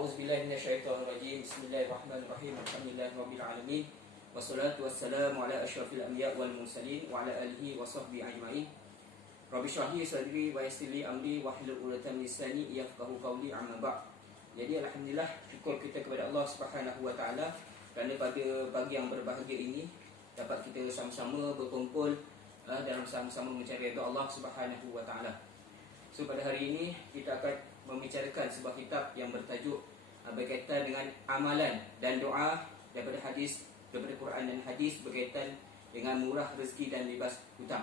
A'udzubillahi minasyaitonirrajim. Bismillahirrahmanirrahim. Alhamdulillahirabbil alamin. Wassalatu wassalamu ala asyrafil anbiya wal mursalin wa ala alihi wa sahbihi ajmain. Rabbi shrah li sadri wa yassir li amri wahlul 'uqdatam min lisani yafqahu qawli, amma ba'd. Jadi alhamdulillah, syukur kita kepada Allah Subhanahu wa taala kerana pada pagi yang berbahagia ini dapat kita sama-sama berkumpul dalam sama-sama mencari redha Allah Subhanahu wa taala. So pada hari ini kita akan membicarakan sebuah kitab yang bertajuk berkaitan dengan amalan dan doa daripada Quran dan hadis berkaitan dengan murah rezeki dan bebas hutang.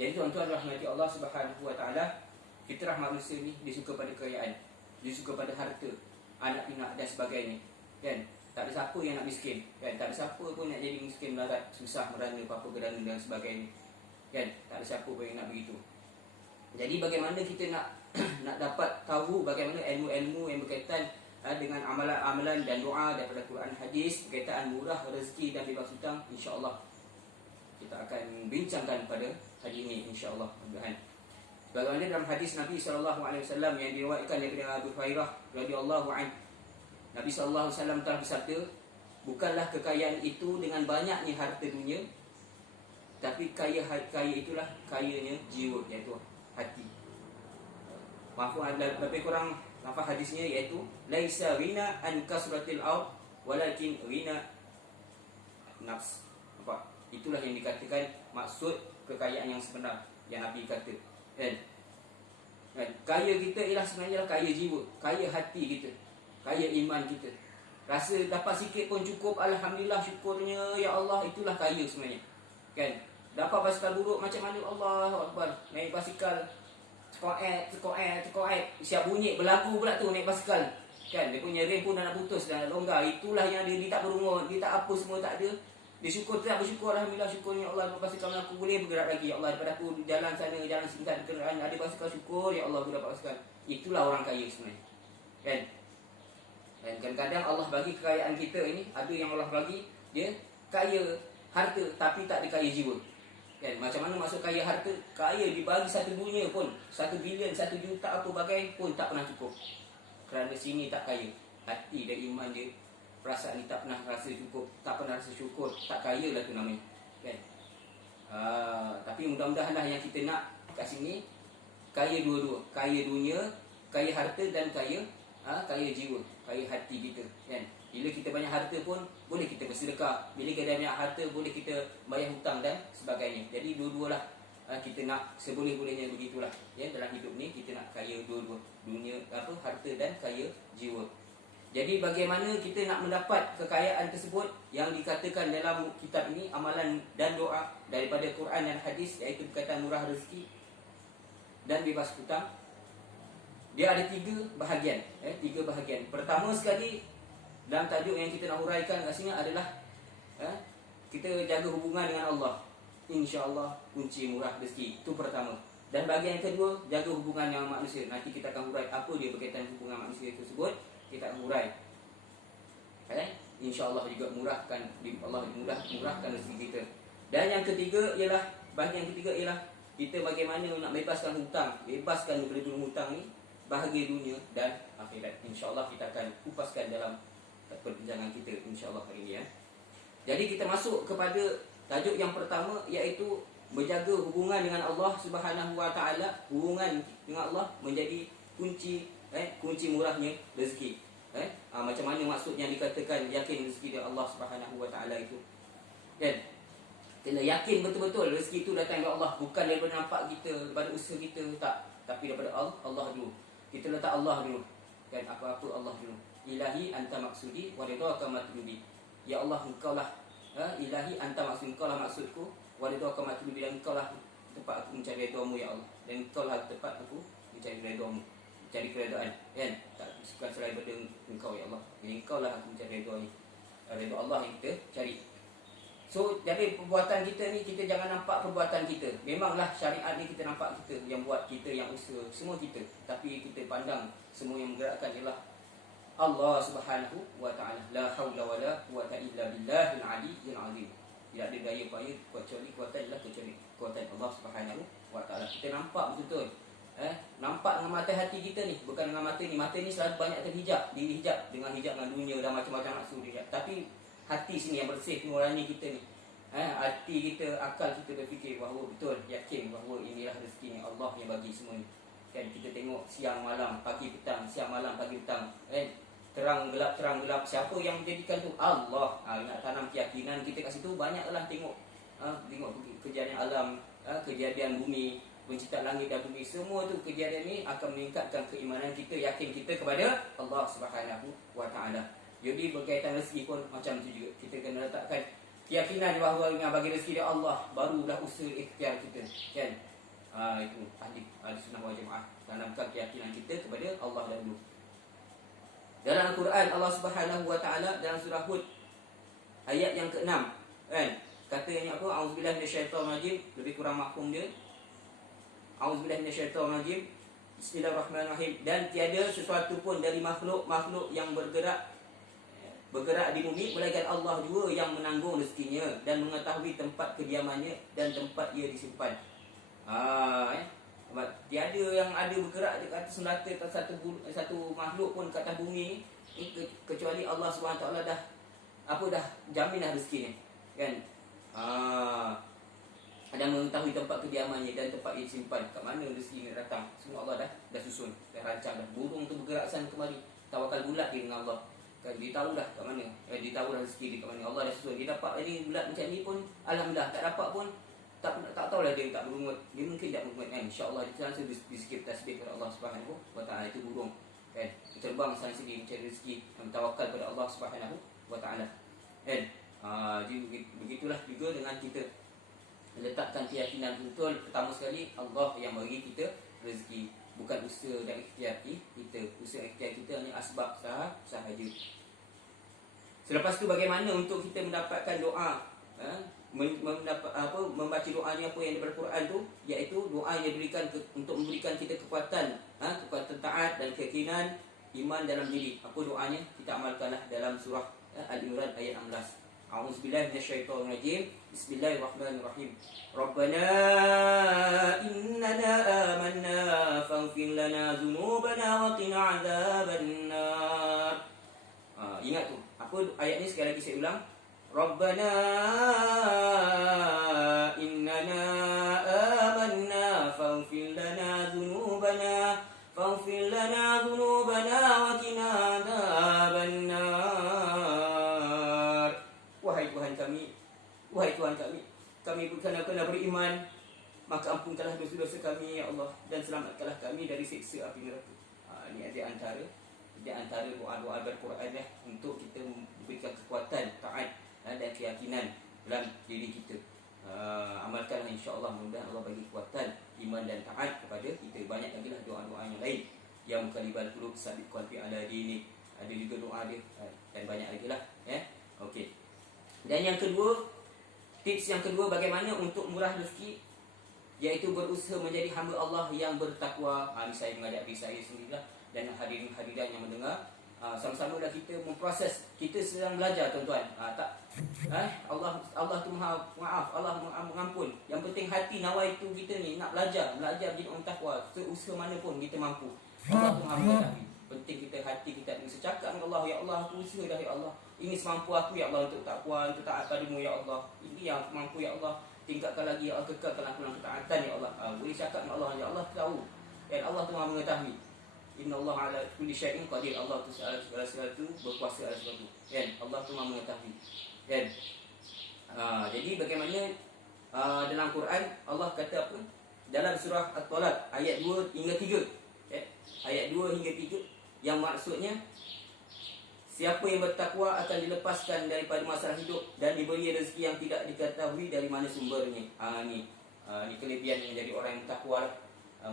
Jadi tuan-tuan rahmati Allah Subhanahu wa taala, fitrah manusia ni dia suka pada kekayaan, dia suka pada harta, anak pinak dan sebagainya. Kan? Tak ada siapa yang nak miskin, kan? Tak ada siapa pun nak jadi miskin melarat, susah merana, apa gerana dan sebagainya. Kan? Tak ada siapa pun yang nak begitu. Jadi bagaimana kita nak nak dapat tahu bagaimana ilmu-ilmu yang berkaitan dengan amalan-amalan dan doa daripada Quran hadis berkaitan murah rezeki dan bebas hutang, insya-Allah kita akan bincangkan pada hari ini, insya-Allah. Bagaimana dalam hadis Nabi SAW yang diriwayatkan daripada Abu Hurairah radhiyallahu anhu, Nabi SAW telah bersabda, bukanlah kekayaan itu dengan banyaknya harta dunia, tapi kaya itulah kayanya jiwa, iaitu hati. Maafkan lebih kurang lafaz hadisnya, iaitu laisa ghina an kasratil ard walakin ghina nafs. Apa? Itulah yang dikatakan maksud kekayaan yang sebenar yang Nabi kata. Kan? Kaya kita ialah sebenarnya kaya jiwa, kaya hati kita, kaya iman kita. Rasa dapat sikit pun cukup, alhamdulillah, syukurnya ya Allah, itulah kaya sebenarnya. Kan? Dapat basikal buruk macam mana, Allahu Akbar, naik basikal tekoet, siap bunyi berlagu pula tu naik basikal. Kan, dia punya rem pun dah nak putus, dah nak longgar. Itulah yang dia tak berumur, dia tak apa, semua tak ada. Dia syukur, tak bersyukur, alhamdulillah, syukurnya Allah, basikal aku boleh bergerak lagi, ya Allah, daripada aku jalan sana, jalan sini tak ada kenderaan, ada basikal, syukur ya Allah aku dapat basikal. Itulah orang kaya sebenarnya. Kan? Dan kadang-kadang Allah bagi kekayaan kita ini, ada yang Allah bagi dia kaya harta tapi tak ada kaya jiwa. Kan? Macam mana maksud kaya harta? Kaya dibagi satu dunia pun, 1 bilion, 1 juta apa bagai pun tak pernah cukup. Kerana sini tak kaya, hati dan iman dia, perasaan ni tak pernah rasa cukup, tak pernah rasa syukur, tak kaya lah tu namanya. Kan? Tapi mudah-mudahan lah yang kita nak kat sini kaya dua-dua, kaya dunia, kaya harta dan kaya jiwa, kaya hati kita. Kan? Bila kita banyak harta pun boleh kita bersedekah, bila kita banyak harta boleh kita bayar hutang dan sebagainya. Jadi dua-dualah kita nak seboleh-bolehnya begitulah. Ya, dalam hidup ni kita nak kaya dua-dua, dunia harta dan kaya jiwa. Jadi bagaimana kita nak mendapat kekayaan tersebut yang dikatakan dalam kitab ini, amalan dan doa daripada Quran dan hadis, iaitu berkaitan murah rezeki dan bebas hutang. Dia ada 3 bahagian. 3 bahagian. Pertama sekali dalam tajuk yang kita nak huraikan kat sini adalah kita jaga hubungan dengan Allah. InsyaAllah kunci murah rezeki. Itu pertama. Dan bahagian yang kedua, jaga hubungan dengan manusia. Nanti kita akan hurai apa dia berkaitan hubungan manusia tersebut. Kita akan hurai. InsyaAllah juga Allah murahkan rezeki kita. Dan yang ketiga ialah, bahagian yang ketiga ialah kita bagaimana nak bebaskan hutang, bebaskan daripada hutang ni, bahagia dunia dan akhirat. InsyaAllah kita akan kupaskan dalam perbincangan kita, insya-Allah hari ini. Jadi kita masuk kepada tajuk yang pertama, iaitu menjaga hubungan dengan Allah Subhanahu wa taala. Hubungan dengan Allah menjadi kunci murahnya rezeki. Macam mana maksudnya dikatakan yakin rezeki dari Allah Subhanahu wa taala itu? Kan? Kena yakin betul-betul rezeki itu datang dari Allah, bukan daripada nampak kita, daripada usaha kita, tak, tapi daripada Allah dulu. Kita letak Allah dulu. Kan, apa-apa Allah dulu. Ilahi anta maksudi wa ridhaka matlubi. Ya Allah, engkaulah ilahi anta maksudi, engkaulah maksudku, wa ridhaka matlubi, dan engkaulah tempat aku mencari redha-Mu ya Allah, dan engkaulah tempat aku mencari redha-Mu, mencari keredaan. Kan? Tak suka selain daripada engkau ya Allah. Jadi engkaulah aku mencari redha Allah yang kita cari. So, jadi perbuatan kita ni, kita jangan nampak perbuatan kita. Memanglah syariat ni kita nampak kita yang buat, kita yang usaha, semua kita. Tapi kita pandang semua yang menggerakkan ialah Allah Subhanahu wa taala. La haula wala quwata illa billahil aliyyil azim. Tidak ada daya upaya kecuali kuatan Allah Subhanahu wa taala. Kita nampak betul-betul Nampak dengan mata hati kita ni, bukan dengan mata ni. Mata ni selalu banyak terhijab, dihijab dengan dunia dan macam-macam nafsu dihijab. Tapi hati sini yang bersih, nurani kita ni, hati kita, akal kita berfikir bahawa betul, yakin bahawa inilah rezeki ni Allah yang bagi semua ni. Kan kita tengok siang malam, pagi petang, siang malam, pagi petang, terang gelap, siapa yang menjadikan tu? Allah. Nak tanam keyakinan kita kat situ, banyaklah tengok kejadian alam, kejadian bumi, penciptaan langit dan bumi, semua tu kejadian ni akan meningkatkan keimanan kita, yakin kita kepada Allah Subhanahu wa taala. Jadi berkaitan rezeki pun macam tu juga. Kita kena letakkan keyakinan bahawa yang bagi rezeki dia Allah, barulah usaha ikhtiar kita. Kan? Itu ahli sunnah wal jamaah, tanamkan keyakinan kita kepada Allah dahulu. Dalam Al-Quran Allah Subhanahu wa taala dalam surah Hud ayat yang ke-6, kan? Katanya apa? Auzubillahi minasyaitonirrajim, lebih kurang mafhum dia. Auzubillahi minasyaitonirrajim. Bismillahirrahmanirrahim. Dan tiada sesuatu pun dari makhluk yang bergerak di bumi melainkan Allah jua yang menanggung rezekinya dan mengetahui tempat kediamannya dan tempat ia disimpan. Tiada yang ada bergerak di atas melata satu makhluk pun ke atas bumi ni kecuali Allah SWT dah jamin dah rezeki ni, kan? Dan mengetahui tempat kediamannya dan tempat ia simpan. Kat mana rezeki ni datang, semua Allah dah susun, dah rancang dah. Burung tu bergerak sana kemari, tawakal bulat dia dengan Allah, kan? Dia tahu dah kat mana, dia tahu dah rezeki dia kat mana. Allah dah susun. Dia dapat ini bulat macam ni pun alhamdulillah, tak dapat pun tak tahulah dia tak berungut. Dia mungkin tak berungut, kan? InsyaAllah dia langsung dizikir tasbih kepada Allah Subhanahu wa taala. Itu burung, kan? Terbang sana sini mencari rezeki, tawakal kepada Allah Subhanahu wa taala, kan? Begitulah juga dengan kita letakkan keyakinan betul. Pertama sekali Allah yang bagi kita rezeki, bukan usaha dan ikhtiar kita. Usaha ikhtiar kita hanya asbab sahaja. Selepas tu bagaimana untuk kita mendapatkan doa, membaca doanya apa yang daripada Quran tu, iaitu doa yang diberikan untuk memberikan kita kekuatan taat dan keyakinan iman dalam diri. Apa doanya? Kita amalkanlah dalam surah Al-Imran ayat 16. A'udzubillahi minasyaitonirrajim. Bismillahirrahmanirrahim. Rabbana innana amanna faghfir lana dzunubana wa qina adzabannar. Ingat tu. Apa ayat ni sekali lagi saya ulang. Rabbana innana amanna faghfir lana dzunubana wa qina adzabannar. Wahai Tuhan kami kena beriman, maka ampunkanlah dosa-dosa kami ya Allah, dan selamatkanlah kami dari siksa api neraka. Ini di antara doa-doa Al-Quran untuk kita memberikan kekuatan taat dan keyakinan dalam diri kita. Amalkanlah insya-Allah, mudah-mudahan Allah bagi kekuatan iman dan taat kepada kita. Banyak lagi lah doa-doa yang lain, yang qalibal qulub sabit qalbi ala dini, ada juga doa dia, dan banyak lagi lah, ya. Okey. Dan yang kedua, tips yang kedua bagaimana untuk murah rezeki, iaitu berusaha menjadi hamba Allah yang bertakwa. Ini saya mengajak diri saya sendirilah, dan hadirin-hadirin yang mendengar, sama-sama dah kita memproses. Kita sedang belajar, tuan-tuan. Allah tu Maha Maaf, Allah mengampun. Yang penting hati nawaitu kita ni nak belajar menjadi orang takwa. Seusaha mana pun kita mampu. Allah tu Maha mengetahui. Penting kita hati kita bisa cakap dengan Allah, ya Allah aku usaha dah ya Allah. Ini semampu aku ya Allah untuk takwa, untuk taat padamu ya Allah. Ini yang mampu ya Allah. Tingkatkan lagi ya Allah, kekalkan aku dalam ketaatan ya Allah. Boleh cakap dengan Allah, ya Allah tahu. Dan Allah tu Maha mengetahui. Inna Allah ala kulli syai'in qadir. Allah tu segala sesuatu berkuasa atas sesuatu. Kan? Allah tu Maha mengetahui. Kan? Jadi bagaimana dalam Quran Allah kata apa? Dalam surah At-Talaq ayat 2 hingga 3. Ayat 2 hingga 3 yang maksudnya siapa yang bertakwa akan dilepaskan daripada masalah hidup dan diberi rezeki yang tidak diketahui dari mana sumbernya. Ni kelebihan menjadi orang yang bertakwa.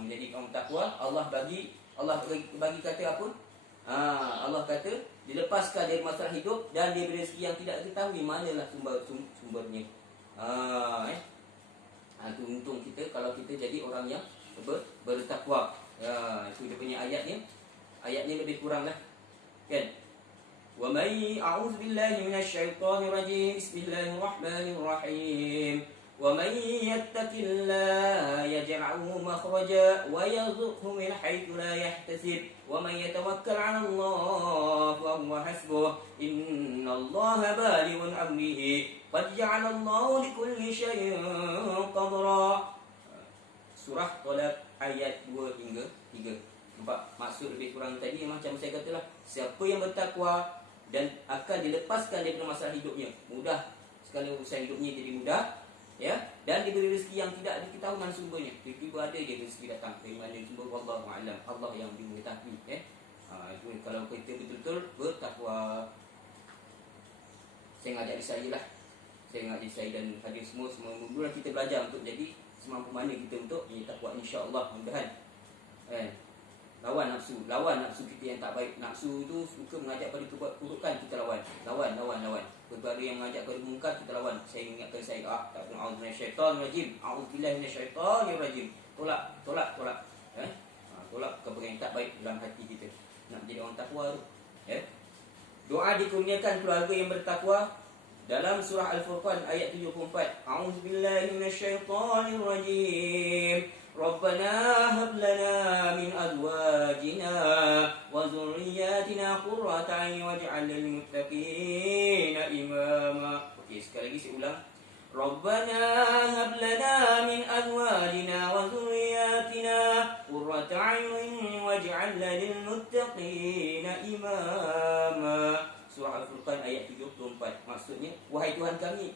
Menjadi orang bertakwa, Allah bagi kata apa? Allah kata dilepaskan dari masalah hidup dan diberi rezeki yang tidak diketahui manalah sumbernya. Itu untung kita kalau kita jadi orang yang bertakwa. Itu dia punya ayatnya. Ayatnya lebih kuranglah, kan? Wa may a'udzu billahi minasy syaithanir rajim. Bismillahirrahmanirrahim. ومن يتق الله يجعل له مخرجا ويرزقه من حيث لا يحتسب ومن يتوكل على الله فهو حسبه إن الله بالغ أمره قد جعل الله لكل شيء قدرا. Surah Talaq ayat 2 hingga 3. Nampak maksud lebih kurang tadi macam saya katalah, siapa yang bertakwa dan akan dilepaskan daripada masalah hidupnya, mudah sekali urusan hidupnya jadi mudah, ya, dan diberi rezeki yang tidak diketahui mana sumbernya. Tiba-tiba ada je rezeki datang dari mana sumber, wallahu a'lam, Allah yang lebih mengetahui, ya. Itu kalau kita betul-betul bertakwa. Saya ngajak diri saya lah, saya ngajak diri saya dan hadir semua mula kita belajar untuk jadi semampu mana kita untuk takwa, insya-Allah, mudah-mudahan. Lawan nafsu kita yang tak baik. Nafsu tu suka mengajak pada keburukan, kita lawan. Perkara yang mengajak pada mungkar, kita lawan. Saya ingatkan saya, tak pernah a'udzu minasyaitonir rajim. A'udzubillahi minasyaitonir rajim. Tolak. Tolak perkara yang tak baik dalam hati kita. Nak jadi orang takwa tu, ya. Doa dikurniakan keluarga yang bertakwa dalam surah Al-Furqan ayat 74. A'udzubillahi minasyaitonir rajim. Rabbana hab lana min azwajina wa dhurriyyatina qurrata a'yun waj'al lil muttaqina imama. Okey, sekali lagi saya ulang. Rabbana hab lana min azwajina wa dhurriyyatina qurrata a'yun waj'al lil muttaqina imama. Surah Al-Furqan ayat 74. Maksudnya, wahai Tuhan kami,